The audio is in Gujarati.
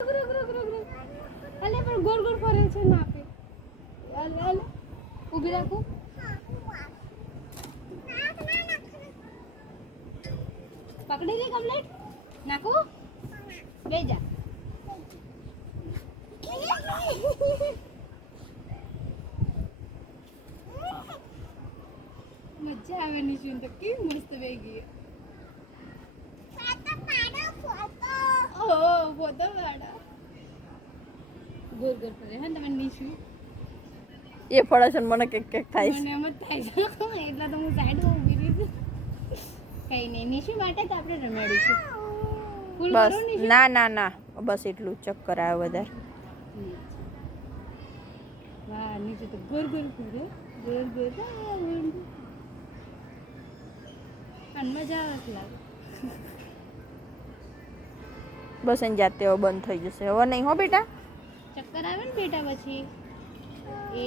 અલે પણ ગોળ ગોળ ફરે છે ના આપે. અલે અલે ઊભી રાખો. પકડી લે કમ્પ્લીટ. નાખો. બે જા. મજા આવે નિશુન તો કેવી મસ્ત બેગી. ફોટો પાડો ફોટો. ઓહ ફોટો પાડો. ગોર ગોર ફરે હે તમે નિશુ. એ ફળે છે મને કેક કેક થાય છે. મને એમ જ થાય છે એટલા તો હું સાઈડમાં ઊભી રહી છું. કઈ નહીં નિશુ માટે તો આપણે રમાડીશું. ફૂલ બસ કરો નિશુ. ના ના ના બસ એટલું ચક્કર આવે વધારે. વાહ નિશુ તો ગોર ગોર ફરે. ગોર ગોર અને મજા આવે છે લાગે. બસ એને જાતે હવે બંધ થઈ જશે હવે નહીં હો બેટા. ચક્કર આવે ને બેટા પછી એ